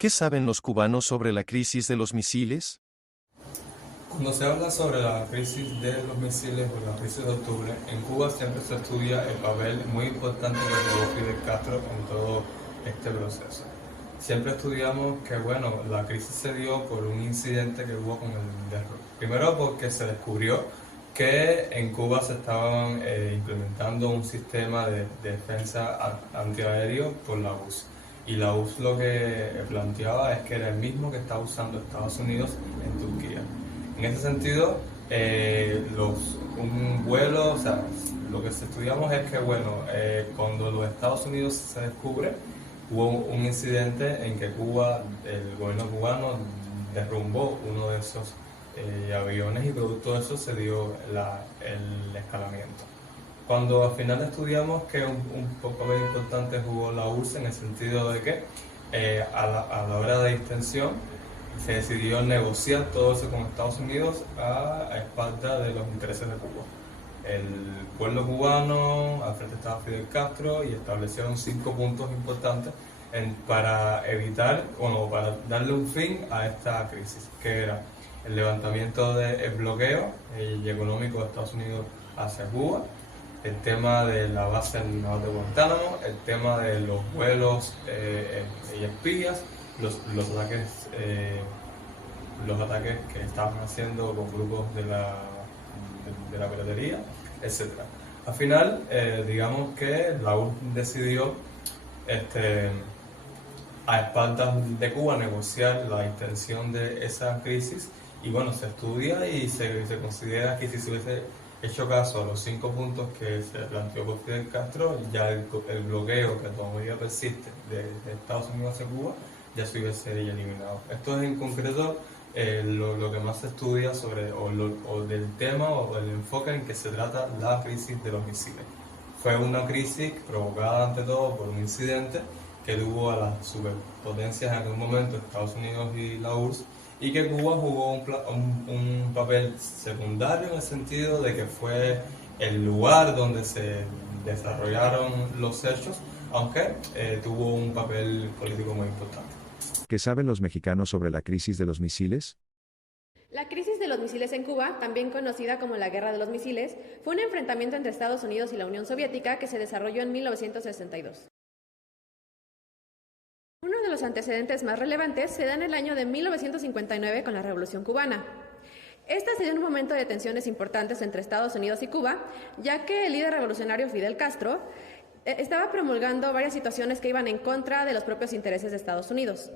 ¿Qué saben los cubanos sobre la crisis de los misiles? Cuando se habla sobre la crisis de los misiles o la crisis de octubre, en Cuba siempre se estudia el papel muy importante que jugó Fidel Castro en todo este proceso. Siempre estudiamos que, bueno, la crisis se dio por un incidente que hubo con el derrumbe. Primero porque se descubrió que en Cuba se estaban implementando un sistema de defensa antiaéreo por la URSS. Y la URSS lo que planteaba es que era el mismo que estaba usando Estados Unidos en Turquía. En ese sentido, un vuelo, o sea, lo que estudiamos es que, bueno, cuando los Estados Unidos se descubre, hubo un incidente en que Cuba, el gobierno cubano derrumbó uno de esos aviones y producto de eso se dio el escalamiento. Cuando al final estudiamos que un papel importante jugó la URSS en el sentido de que a la hora de distensión se decidió negociar todo eso con Estados Unidos a espaldas de los intereses de Cuba. El pueblo cubano, al frente estaba Fidel Castro y establecieron 5 puntos importantes para evitar, bueno, para darle un fin a esta crisis, que era el levantamiento del bloqueo económico de Estados Unidos hacia Cuba, el tema de la base naval de Guantánamo, el tema de los vuelos y espías, los ataques que estaban haciendo con grupos de la piratería, etcétera. Al final, digamos que la URSS decidió este, a espaldas de Cuba negociar la extensión de esa crisis y bueno, se estudia y se considera que si se hubiese hecho caso a los 5 puntos que se planteó por Fidel Castro, ya el bloqueo que todavía persiste de Estados Unidos hacia Cuba ya se hubiese eliminado. Esto es en concreto lo que más se estudia sobre o del tema o del enfoque en que se trata la crisis de los misiles. Fue una crisis provocada ante todo por un incidente que tuvo a las superpotencias en aquel momento, Estados Unidos y la URSS, y que Cuba jugó un papel secundario en el sentido de que fue el lugar donde se desarrollaron los hechos, aunque tuvo un papel político muy importante. ¿Qué saben los mexicanos sobre la crisis de los misiles? La crisis de los misiles en Cuba, también conocida como la Guerra de los Misiles, fue un enfrentamiento entre Estados Unidos y la Unión Soviética que se desarrolló en 1962. Uno de los antecedentes más relevantes se da en el año de 1959 con la Revolución Cubana. Esta se dio en un momento de tensiones importantes entre Estados Unidos y Cuba, ya que el líder revolucionario Fidel Castro estaba promulgando varias situaciones que iban en contra de los propios intereses de Estados Unidos.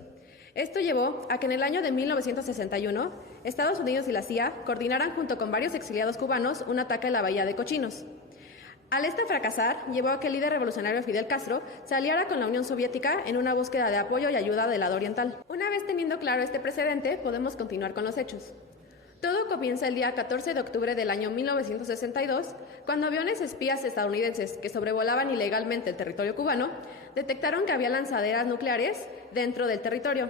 Esto llevó a que en el año de 1961, Estados Unidos y la CIA coordinaran junto con varios exiliados cubanos un ataque a la Bahía de Cochinos. Al este fracasar, llevó a que el líder revolucionario Fidel Castro se aliara con la Unión Soviética en una búsqueda de apoyo y ayuda del lado oriental. Una vez teniendo claro este precedente, podemos continuar con los hechos. Todo comienza el día 14 de octubre del año 1962, cuando aviones espías estadounidenses que sobrevolaban ilegalmente el territorio cubano detectaron que había lanzaderas nucleares dentro del territorio.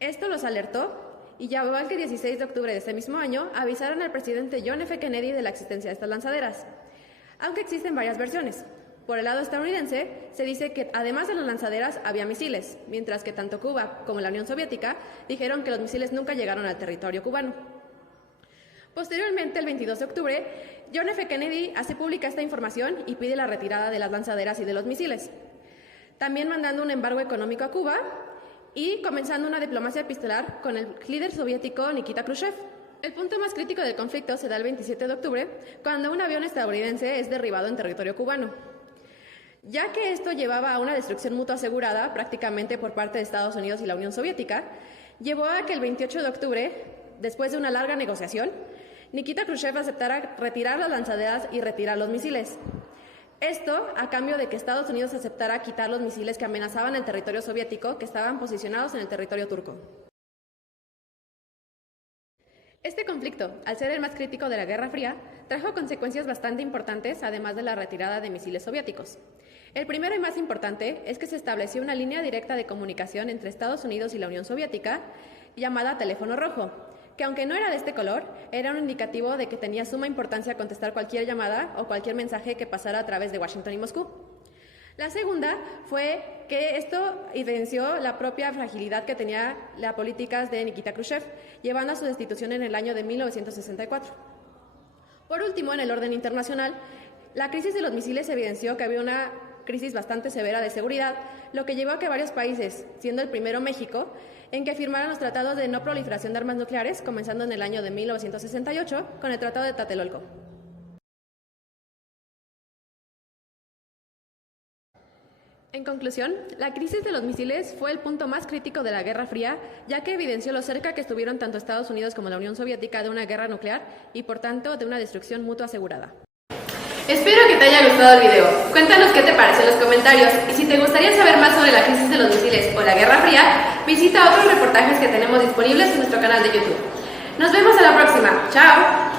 Esto los alertó y llevó al que el 16 de octubre de ese mismo año avisaron al presidente John F. Kennedy de la existencia de estas lanzaderas. Aunque existen varias versiones. Por el lado estadounidense, se dice que además de las lanzaderas había misiles, mientras que tanto Cuba como la Unión Soviética dijeron que los misiles nunca llegaron al territorio cubano. Posteriormente, el 22 de octubre, John F. Kennedy hace pública esta información y pide la retirada de las lanzaderas y de los misiles, también mandando un embargo económico a Cuba y comenzando una diplomacia epistolar con el líder soviético Nikita Khrushchev. El punto más crítico del conflicto se da el 27 de octubre, cuando un avión estadounidense es derribado en territorio cubano. Ya que esto llevaba a una destrucción mutua asegurada prácticamente por parte de Estados Unidos y la Unión Soviética, llevó a que el 28 de octubre, después de una larga negociación, Nikita Khrushchev aceptara retirar las lanzaderas y retirar los misiles. Esto a cambio de que Estados Unidos aceptara quitar los misiles que amenazaban el territorio soviético que estaban posicionados en el territorio turco. Este conflicto, al ser el más crítico de la Guerra Fría, trajo consecuencias bastante importantes, además de la retirada de misiles soviéticos. El primero y más importante es que se estableció una línea directa de comunicación entre Estados Unidos y la Unión Soviética, llamada teléfono rojo, que aunque no era de este color, era un indicativo de que tenía suma importancia contestar cualquier llamada o cualquier mensaje que pasara a través de Washington y Moscú. La segunda fue que esto evidenció la propia fragilidad que tenía las políticas de Nikita Khrushchev, llevando a su destitución en el año de 1964. Por último, en el orden internacional, la crisis de los misiles evidenció que había una crisis bastante severa de seguridad, lo que llevó a que varios países, siendo el primero México, en que firmaran los tratados de no proliferación de armas nucleares, comenzando en el año de 1968 con el Tratado de Tlatelolco. En conclusión, la crisis de los misiles fue el punto más crítico de la Guerra Fría, ya que evidenció lo cerca que estuvieron tanto Estados Unidos como la Unión Soviética de una guerra nuclear y, por tanto, de una destrucción mutua asegurada. Espero que te haya gustado el video. Cuéntanos qué te pareció en los comentarios y si te gustaría saber más sobre la crisis de los misiles o la Guerra Fría, visita otros reportajes que tenemos disponibles en nuestro canal de YouTube. Nos vemos a la próxima. ¡Chao!